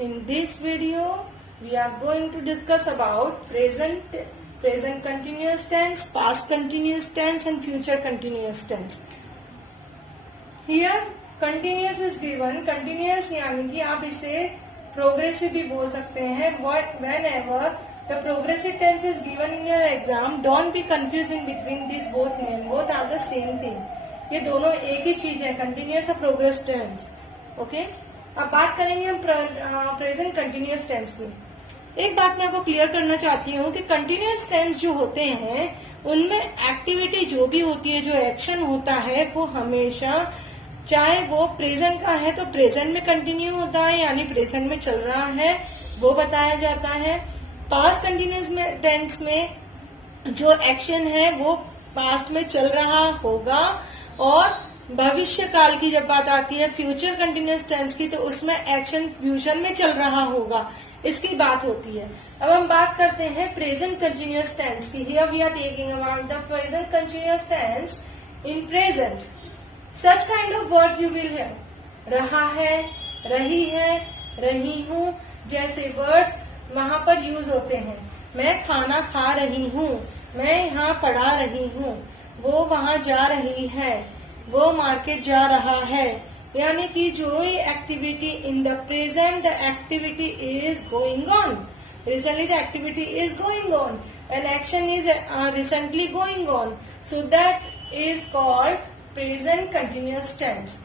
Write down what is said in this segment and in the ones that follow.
In this video, we are going to discuss about present continuous tense, past continuous tense and future continuous tense. Here, continuous is given. Continuous यानी कि आप इसे progressive भी बोल सकते हैं. Whenever the progressive tense is given in your exam, don't be confusing between these both names. Both are the same thing. ये दोनों एक ही चीज है, continuous और progressive tense. Okay? अब बात करेंगे हम प्रेजेंट कंटिन्यूअस टेंस की. एक बात मैं आपको क्लियर करना चाहती हूँ कि कंटिन्यूअस टेंस जो होते हैं उनमें एक्टिविटी जो भी होती है, जो एक्शन होता है, वो हमेशा चाहे वो प्रेजेंट का है तो प्रेजेंट में कंटिन्यू होता है, यानी प्रेजेंट में चल रहा है, वो बताया जाता है. पास्ट कंटिन्यूअस टेंस में जो एक्शन है वो पास्ट में चल रहा होगा, और भविष्य काल की जब बात आती है फ्यूचर कंटिन्यूअस टेंस की, तो उसमें एक्शन फ्यूचर में चल रहा होगा, इसकी बात होती है. अब हम बात करते हैं प्रेजेंट कंटिन्यूअस टेंस की. Here we are taking about the present continuous tense. In present such kind of words you will have. रहा है, रही है, रही हूँ जैसे वर्ड्स वहां पर यूज होते हैं. मैं खाना खा रही हूँ, मैं यहाँ पढ़ा रही हूँ, वो वहां जा रही है, वो मार्केट जा रहा है. यानी कि जो activity in the present, the activity is going on. Recently the activity is going on, an action is recently going on, so that is called present continuous tense.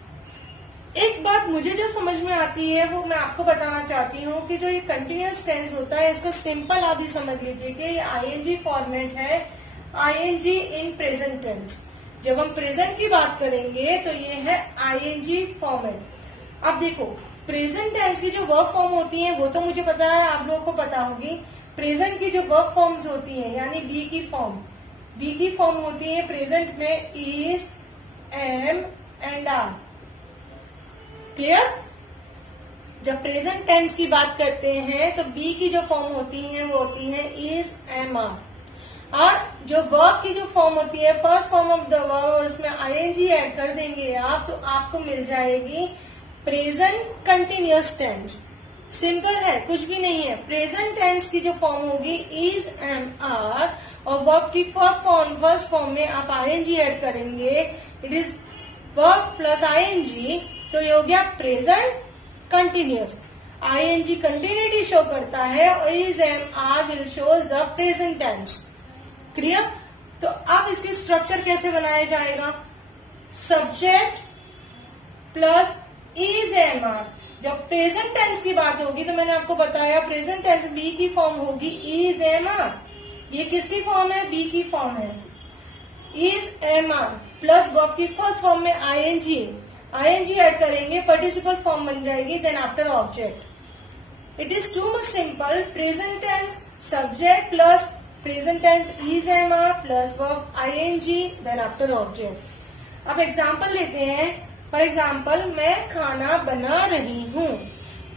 एक बात मुझे जो समझ में आती है वो मैं आपको बताना चाहती हूँ कि जो ये कंटिन्यूअस टेंस होता है इसको सिंपल आप ही समझ लीजिए कि ये आईएनजी फॉर्मेट है. ING in present tense. जब हम प्रेजेंट की बात करेंगे तो ये है आईएनजी फॉर्मेट. अब देखो प्रेजेंट टेंस की जो वर्ब फॉर्म होती है वो तो मुझे पता है, आप लोगों को पता होगी. प्रेजेंट की जो वर्ब फॉर्म्स होती हैं यानी बी की फॉर्म होती है प्रेजेंट में is, am and are. Clear? जब प्रेजेंट टेंस की बात करते हैं तो बी की जो फॉर्म होती है वो होती है इज, एम, आर. और जो वर्ब की जो फॉर्म होती है first form of the verb, और उसमें आईएनजी ऐड कर देंगे आप, तो आपको मिल जाएगी प्रेजेंट कंटिन्यूअस टेंस. सिंपल है, कुछ भी नहीं है. प्रेजेंट टेंस की जो फॉर्म होगी इज, एम, आर, और वर्ब की फर्स्ट फॉर्म में आप आईएनजी ऐड करेंगे. It is verb plus ING, तो ये हो गया present continuous. ING continuity show करता है और is, am, are will shows the present tense. Clear? तो अब इसकी स्ट्रक्चर कैसे बनाया जाएगा? Subject plus is, am, are. जब प्रेजेंट टेंस की बात होगी तो मैंने आपको बताया प्रेजेंट टेंस बी की फॉर्म होगी इज, एम, आर. ये किसकी फॉर्म है? बी की फॉर्म है. Is, am, are plus verb की फर्स्ट फॉर्म में आईएनजी ऐड करेंगे, पार्टिसिपल फॉर्म बन जाएगी, then after object. It is too much simple. Present tense subject plus present tense is, am, are plus verb ING, then after object. अब example लेते हैं. For example, मैं खाना बना रही हूँ.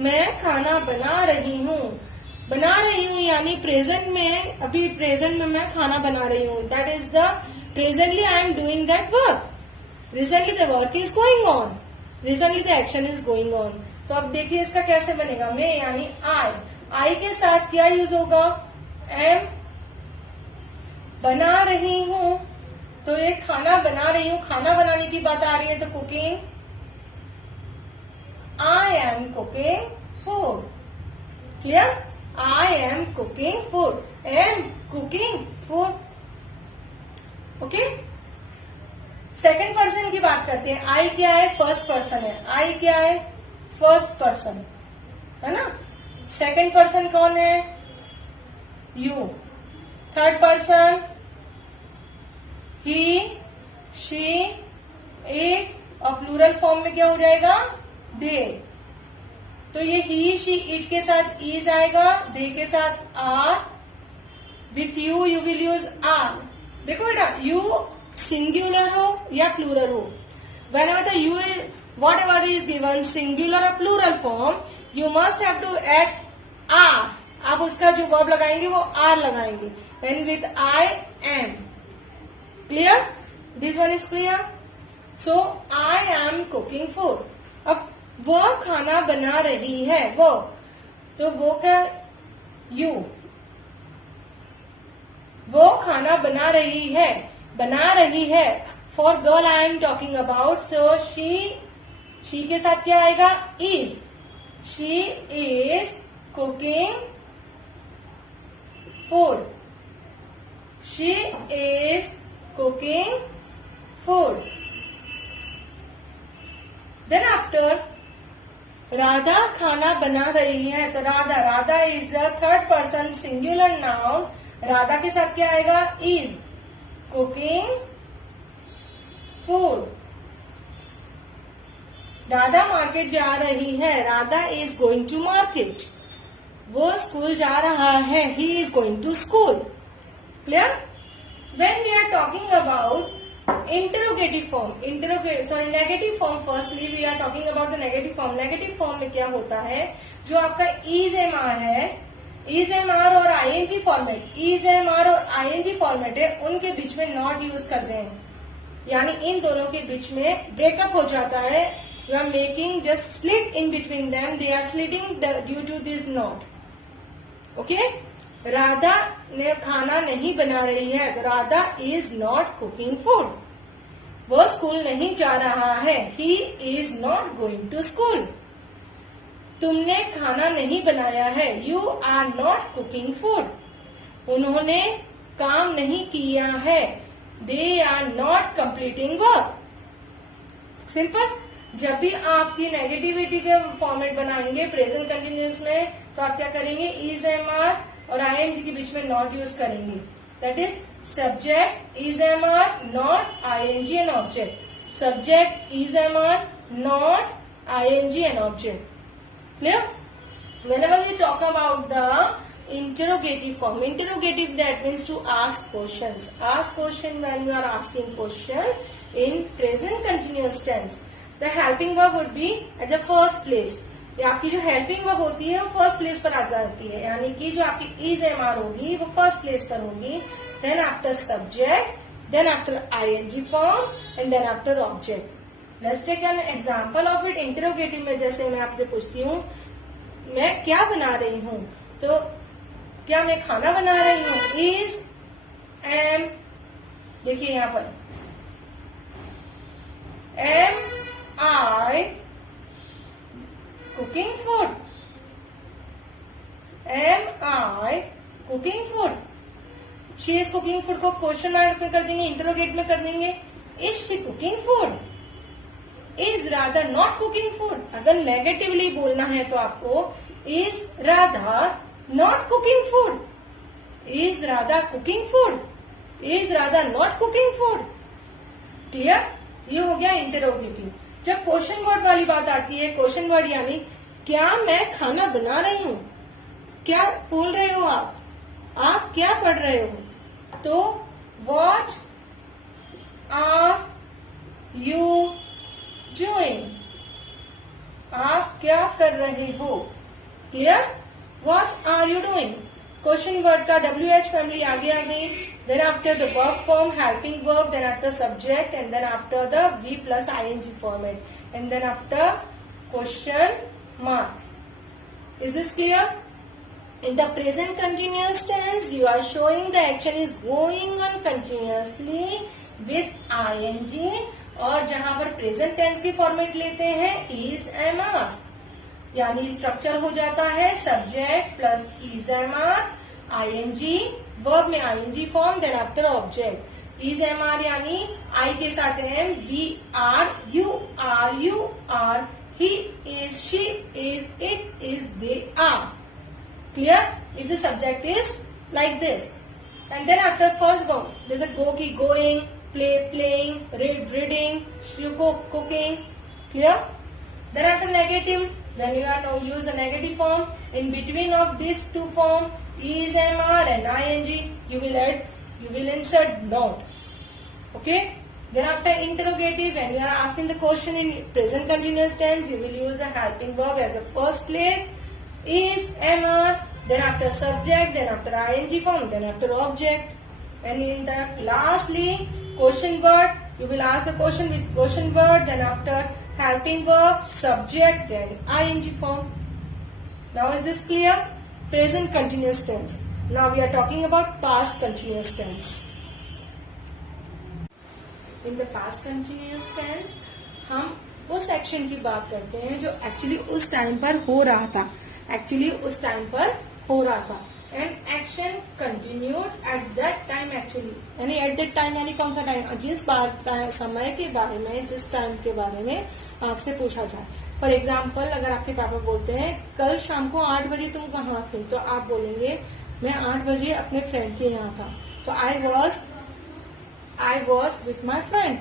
मैं खाना बना रही हूँ यानी प्रेजेंट में, अभी प्रेजेंट में मैं खाना बना रही हूँ. That is the presently I am doing that work. Recently the work is going on, recently the action is going on. तो अब देखिए इसका कैसे बनेगा. मैं यानी आई के साथ क्या यूज होगा? एम. बना रही हूं तो ये खाना बना रही हूं, खाना बनाने की बात आ रही है तो cooking. I am cooking food. Clear? I am cooking food, am cooking food. Okay. Second person की बात करते हैं. आई क्या है? फर्स्ट पर्सन है. आई क्या है? फर्स्ट पर्सन है ना. सेकंड पर्सन कौन है? You. Third person he, she, it, और प्लूरल फॉर्म में क्या हो जाएगा? दे. तो ये ही, शी, इट के साथ इज आएगा, दे के साथ are. With you will use are. देखो बेटा, यू सिंगुलर हो या प्लूरल हो, whenever the you is whatever is given singular or plural form, you must have to add are. आप उसका जो वर्ब लगाएंगे वो आर लगाएंगे. When with I am. Clear? This one is clear? So I am cooking food. अब वो खाना बना रही है, वो तो वो क्या, यू, वो खाना बना रही है, बना रही है. For girl I am talking about, so she के साथ क्या आएगा, is. She is cooking food. She is cooking food. Then after, Radha खाना बना रही है. तो Radha is the third person singular noun. Radha के साथ क्या आएगा, is cooking food. Radha market जा रही है. Radha is going to market. वो स्कूल जा रहा है. He is going to school. Clear? When we are talking about interrogative form, negative form, firstly we are talking about the negative form. Negative form में क्या होता है, जो आपका इज एम आर है, इज एम आर और ING format, is am are और ING format है, उनके बीच में नॉट यूज कर दें. यानी इन दोनों के बीच में ब्रेकअप हो जाता है. You are making just slit in between them. They are slitting due to this not. Okay. Radha ने खाना नहीं बना रही है. Radha is not cooking food. वो स्कूल नहीं जा रहा है. He is not going to school. तुमने खाना नहीं बनाया है. You are not cooking food. उन्होंने काम नहीं किया है. They are not completing work. Simple. जब भी आपकी नेगेटिविटी के फॉर्मेट बनाएंगे प्रेजेंट कंटिन्यूअस में, तो आप क्या करेंगे, इज एम आर और आईएनजी के बीच में नॉट यूज करेंगे. That is subject is am are not ING and object. Subject is am are not ING and object. Clear? Whenever we talk about the interrogative form, interrogative, that means to ask questions. Ask question when you are asking question in present continuous tense. The helping verb would be at the first place. ये आपकी जो helping verb होती है वो first place पर आ जाती है. यानी कि जो आपकी is MR होगी वो first place पर होगी. Then after subject, then after ing form, and then after object. Let's take an example of it. Interrogative में जैसे मैं आपसे पूछती हूँ, मैं क्या बना रही हूँ, तो क्या मैं खाना बना रही हूँ, इज एम, देखिए यहाँ पर am I cooking food. Am I cooking food. She is cooking food को क्वेश्चन मार्क में कर देंगे, इंटरोगेट में कर देंगे. Is she cooking food. Is Radha not cooking food. अगर नेगेटिवली बोलना है तो आपको is Radha not cooking food. Is Radha cooking food. Is Radha not cooking food. Clear? ये हो गया इंटरोगेटिव. जब क्वेश्चन वर्ड वाली बात आती है, क्वेश्चन वर्ड यानी क्या मैं खाना बना रही हूं, क्या बोल रहे हो आप क्या पढ़ रहे हो, तो व्हाट आर यू डूइंग, आप क्या कर रहे हो. Clear? What are you doing. Question word का WH फैमिली आगे आ गई. Then after the verb form, helping verb, then after subject, and then after the V plus ing format, and then after question mark. Is this clear? In the present continuous tense, you are showing the action is going on continuously with ing. और जहां पर present tense की format लेते हैं is am are, यानी structure हो जाता है subject plus is am are, ING, verb में ING form, then after object. Is am are यानी आई के साथ am, we are, you are, he is, she is, it is, they are. Clear? If the subject is like this, and then after first verb, there's a go ki going, play playing, read reading, you cook cooking. Clear? Then after negative, when you are now use the negative form, in between of these two form, is, mr and ing, you will insert not. Okay? Then after interrogative, when you are asking the question in present continuous tense, you will use the helping verb as a first place. Is, mr, then after subject, then after ing form, then after object, and in the lastly question word, you will ask the question with question word, then after helping verb, subject, then ing form. Now is this clear? Present continuous tense. Now we are talking about past continuous tense. In the past continuous tense, हम उस action की बात करते हैं जो actually उस time पर हो रहा था, and action continued at that time actually, यानी एट दैट टाइम यानी कौन सा टाइम, जिस समय के बारे में, जिस टाइम के बारे में आपसे पूछा जाए. फॉर एग्जाम्पल, अगर आपके पापा बोलते हैं कल शाम को 8 बजे तुम कहाँ थे, तो आप बोलेंगे मैं 8 बजे अपने फ्रेंड के यहाँ था. तो I was with my friend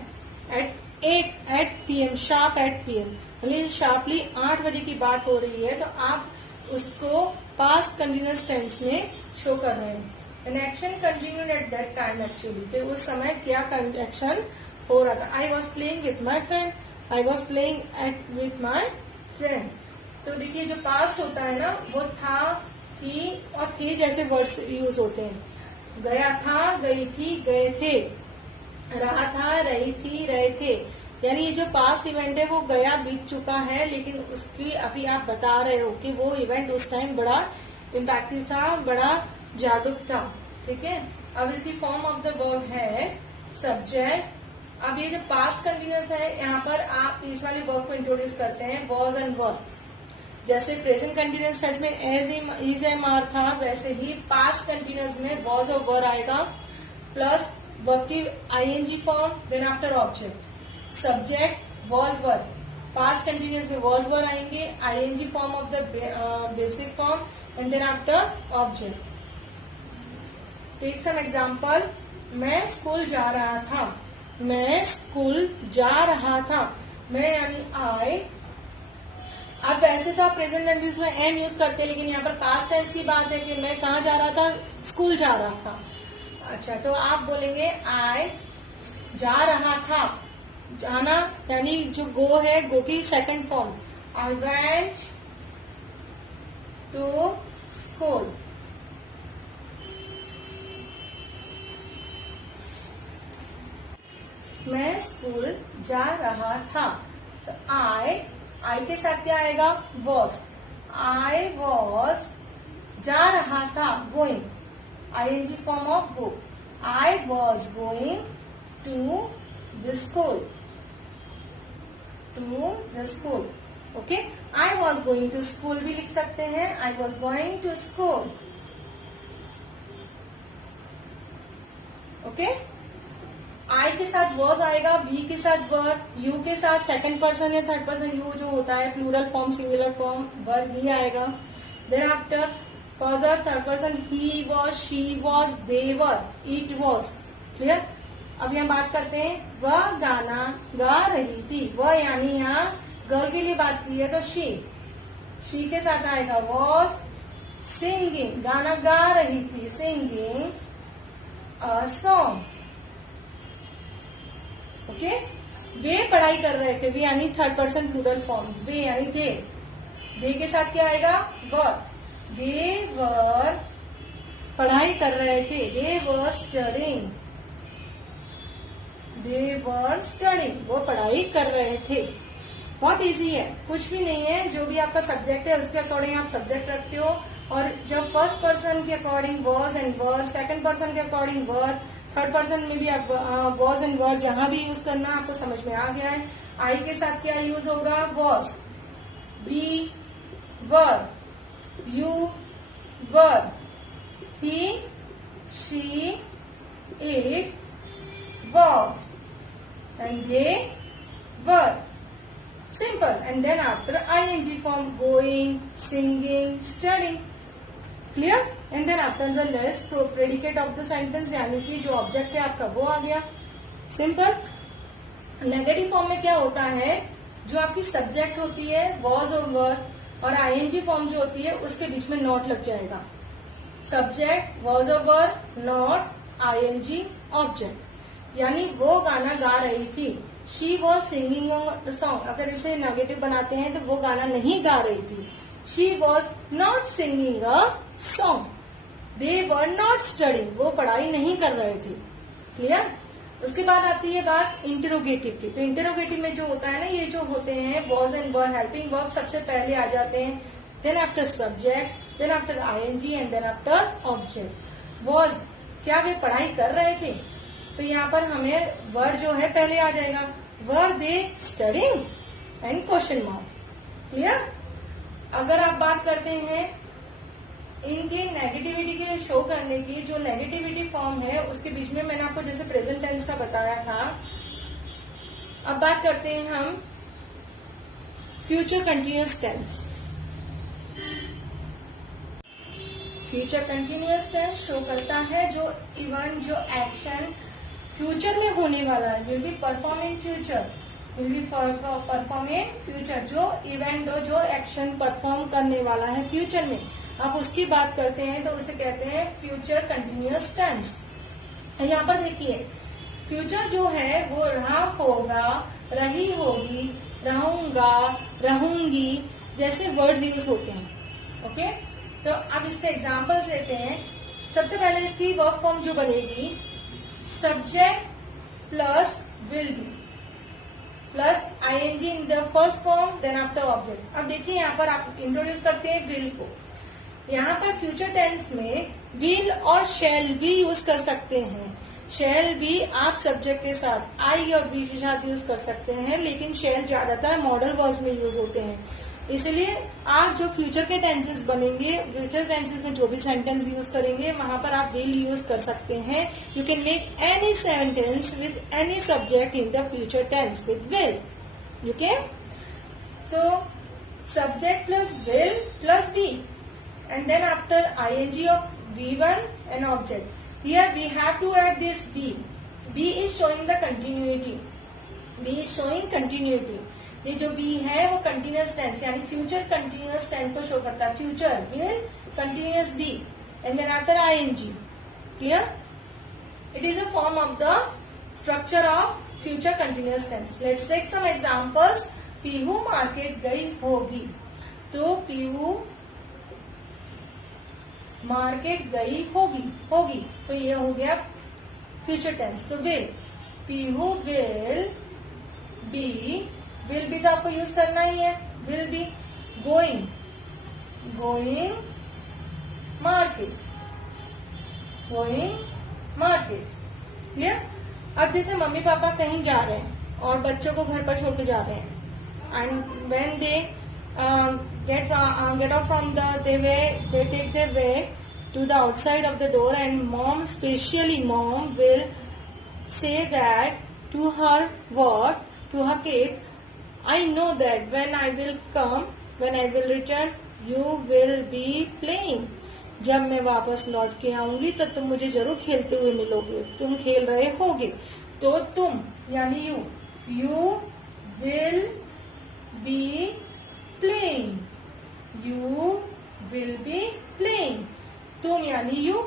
at PM, sharp at PM. मतलब शार्पली 8 बजे की बात हो रही है, तो आप उसको पास्ट कंटिन्यूअस टेंस में शो कर रहे हैं. An action continued at that time actually, कि उस समय क्या एक्शन हो रहा था. I was playing with my friend, I was playing with my friend. तो देखिए जो पास्ट होता है ना, वो था, थी और थे जैसे वर्ड्स यूज होते हैं. गया था, गई थी, गए थे. रहा था, रही थी, रहे थे. यानी ये जो पास्ट इवेंट है वो गया, बीत चुका है, लेकिन उसकी अभी आप बता रहे हो कि वो इवेंट उस टाइम बड़ा इम्पैक्टिव था, बड़ा जागरूक था. ठीक है. अब इसकी फॉर्म ऑफ द वर्ब है सब्जेक्ट. अब ये जो पास्ट कंटिन्यूअस है, यहाँ पर आप इस वाले वर्ब को इंट्रोड्यूस करते हैं, वॉज एंड वर. जैसे प्रेजेंट कंटिन्यूअस टेंस में एज, इज, एम, आर था, वैसे ही पास्ट कंटिन्यूअस में वॉज और वर आएगा, प्लस वर्ब की ING form, then after object. Subject was were, past continuous में वॉज वर आएंगे, ING form of the basic form, and then after object. Take some example. मैं school जा रहा था, मैं स्कूल जा रहा था. मैं यानी आई. अब वैसे तो आप प्रेजेंट टेंस में एम यूज करते हैं, लेकिन यहाँ पर पास्ट टेंस की बात है कि मैं कहाँ जा रहा था, स्कूल जा रहा था. अच्छा, तो आप बोलेंगे आई जा रहा था. जाना यानी जो गो है, गो की second form. I went to school. मैं स्कूल जा रहा था. तो आई के साथ क्या आएगा, वॉज. आई वॉज जा रहा था, going, ING form of go. I was going to the school, okay. I was going to school भी लिख सकते हैं, I was going to school. Okay. I के साथ वॉज आएगा, वी के साथ वर, यू के साथ सेकंड पर्सन या थर्ड पर्सन यू जो होता है, plural form, singular form, were ही आएगा. Then after further third person, he was, she was, they were, it was. Clear. अब यहाँ बात करते हैं, वह गाना गा रही थी. वह यानी यहाँ गर्ल के लिए बात की है, तो शी के साथ आएगा वॉज. सिंगिंग, गाना गा रही थी, सिंगिंग अ सॉन्ग. ओके. वे पढ़ाई कर रहे थे, वे यानी थर्ड पर्सन प्लूरल फॉर्म, वे यानी दे के साथ क्या आएगा, वर. दे वर पढ़ाई कर रहे थे, दे वर स्टडिंग, वो पढ़ाई कर रहे थे. बहुत इजी है, कुछ भी नहीं है. जो भी आपका सब्जेक्ट है उसके अकॉर्डिंग आप सब्जेक्ट रखते हो, और जब फर्स्ट पर्सन के according was and were, second person के अकॉर्डिंग वर, थर्ड पर्सन में भी आप वॉज एंड वर जहां भी यूज करना आपको समझ में आ गया है. आई के साथ क्या यूज होगा, was. We were, you were, he, she, it was, and they were. Simple. And then after ing form, going, singing, studying. Clear. And then after the last predicate of the sentence, यानी कि जो object है आपका वो आ गया. Simple. Negative form में क्या होता है, जो आपकी सब्जेक्ट होती है was और were, और ing फॉर्म जो होती है उसके बीच में नॉट लग जाएगा. सब्जेक्ट was और were, नॉट ing ऑब्जेक्ट. यानी वो गाना गा रही थी, शी वॉज सिंगिंग सॉन्ग. अगर इसे नेगेटिव बनाते हैं तो वो गाना नहीं गा रही थी, she was not singing a song. They were not studying, वो पढ़ाई नहीं कर रहे थे. क्लियर. उसके बाद आती है बात इंटेरोगेटिव की. तो इंटेरोगेटिव में जो होता है ना, ये जो होते हैं was and were, helping verb सबसे पहले आ जाते हैं. then after subject, then after ing and then after object. Was, क्या वे पढ़ाई कर रहे थे? तो यहाँ पर हमें वर्ड जो है पहले आ जाएगा, where they studying and question mark. Clear? अगर आप बात करते हैं इनके नेगेटिविटी के शो करने की, जो नेगेटिविटी फॉर्म है उसके बीच में मैंने आपको जैसे प्रेजेंट टेंस का बताया था। अब बात करते हैं हम future continuous tense. Future continuous tense show करता है जो इवेंट, जो एक्शन फ्यूचर में होने वाला है, will be perform in future, will be perform in future, जो इवेंट और जो एक्शन परफॉर्म करने वाला है फ्यूचर में, आप उसकी बात करते हैं तो उसे कहते हैं फ्यूचर कंटिन्यूअस टेंस। यहाँ पर देखिए फ्यूचर जो है वो रहा होगा, रही होगी, रहूंगा, रहूंगी जैसे वर्ड्स यूज होते हैं। ओके, तो अब इसके एग्जांपल्स लेते हैं। सबसे पहले इसकी वर्ब फॉर्म जो बनेगी, subject plus will be plus ing in the first form, then after object. अब देखिए यहाँ पर आप इंट्रोड्यूस करते हैं विल को। यहाँ पर फ्यूचर टेंस में विल और शैल भी यूज कर सकते हैं। शैल भी आप सब्जेक्ट के साथ आई और बी के साथ यूज कर सकते हैं, लेकिन शैल ज्यादातर मॉडल वर्ड्स में यूज होते हैं। इसलिए आप जो फ्यूचर के टेंसेस बनेंगे, फ्यूचर टेंसेस में जो भी सेंटेंस यूज करेंगे वहां पर आप विल यूज कर सकते हैं। You can make any sentence with any subject in the future tense with will. You can, so subject plus will plus be and then after ing of V1 and object. Here we have to add this B. B is showing the continuity. B is showing continuity. ये जो B है वो continuous tense यानी future continuous tense को show करता है। Future will continuous B and then after ing. Clear? It is a form of the structure of future continuous tense. Let's take some examples. Pihu market गई होगी, तो Pihu market गई होगी, होगी तो ये हो गया फ्यूचर टेंस। तो will, Pihu will be, will be तो आपको यूज करना ही है, will be going, going market, going market. Clear? अब जैसे मम्मी पापा कहीं जा रहे हैं और बच्चों को घर पर छोड़ के जा रहे हैं, and when they get out from they take their way to the outside of the door, and mom, especially mom, will say that to her what? To her kids, I know that when I will come, when I will return, you will be playing. जब मैं वापस लौट के आऊंगी तो तुम मुझे जरूर खेलते हुए मिलोगे, तुम खेल रहे होगे। तो तुम यानी you will be playing, you will be playing। तुम यानी you,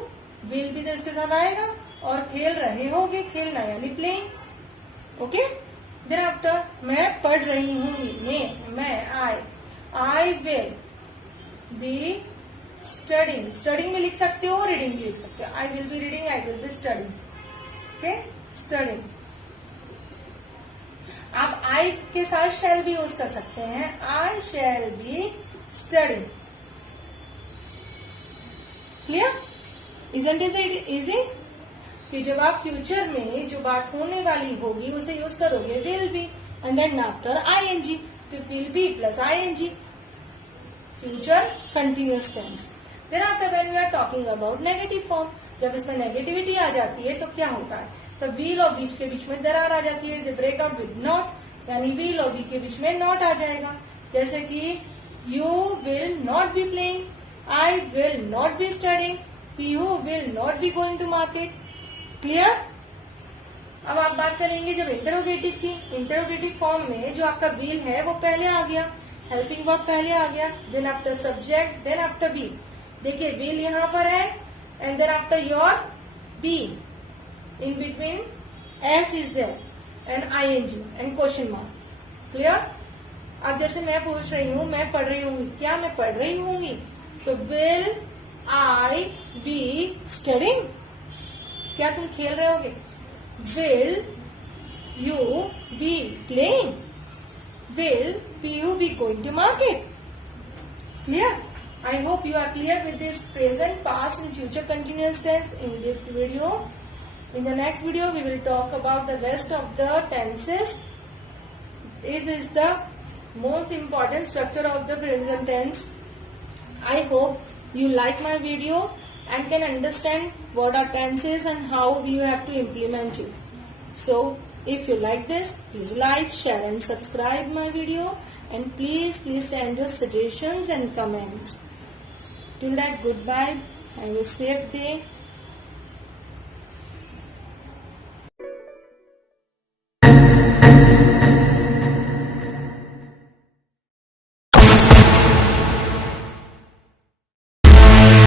will be तो इसके साथ आएगा, और खेल रहे होगे, खेलना यानी playing। ओके, देन आफ्टर मैं पढ़ रही हूँ, मैं I will be studying। Studying में लिख सकते हो, रीडिंग भी लिख सकते हो। I will be reading, I will be studying। Okay, studying. आप I के साथ shall भी यूज कर सकते हैं, I shall be studying। Clear? Isn't it easy? कि जब आप फ्यूचर में जो बात होने वाली होगी उसे यूज करोगे will be, and then after ing, तो will be plus ing, future continuous tense. Then after when we are talking about negative form, जब इसमें नेगेटिविटी आ जाती है तो क्या होता है? तो विल और बीच के बीच में दरार आ जाती है, ब्रेक आउट विद नॉट, यानी विल और बी के बीच में नॉट आ जाएगा। जैसे कि you will not be playing, I will not be studying, Pihu will not be going to market. Clear? अब आप बात करेंगे जब इंटरोगेटिव की। इंटरोगेटिव फॉर्म में जो आपका विल है वो पहले आ गया, हेल्पिंग वर्ब पहले आ गया, then after subject, then after be. देखिए विल यहाँ पर है, and then after your be, in between s is there and ing and question mark। Clear? अब जैसे मैं पूछ रही हूँ, मैं पढ़ रही हूँ, क्या मैं पढ़ रही हूँगी? तो will I be studying? क्या तुम खेल रहे होगे? Will you be playing? Will you be going to market? Clear? I hope you are clear with this present, past and future continuous tense in this video. In the next video, we will talk about the rest of the tenses. This is the most important structure of the present tense. I hope you like my video and can understand what are tenses and how you have to implement it. So, if you like this, please like, share and subscribe my video, and please send your suggestions and comments. Till that, goodbye. Have a safe day.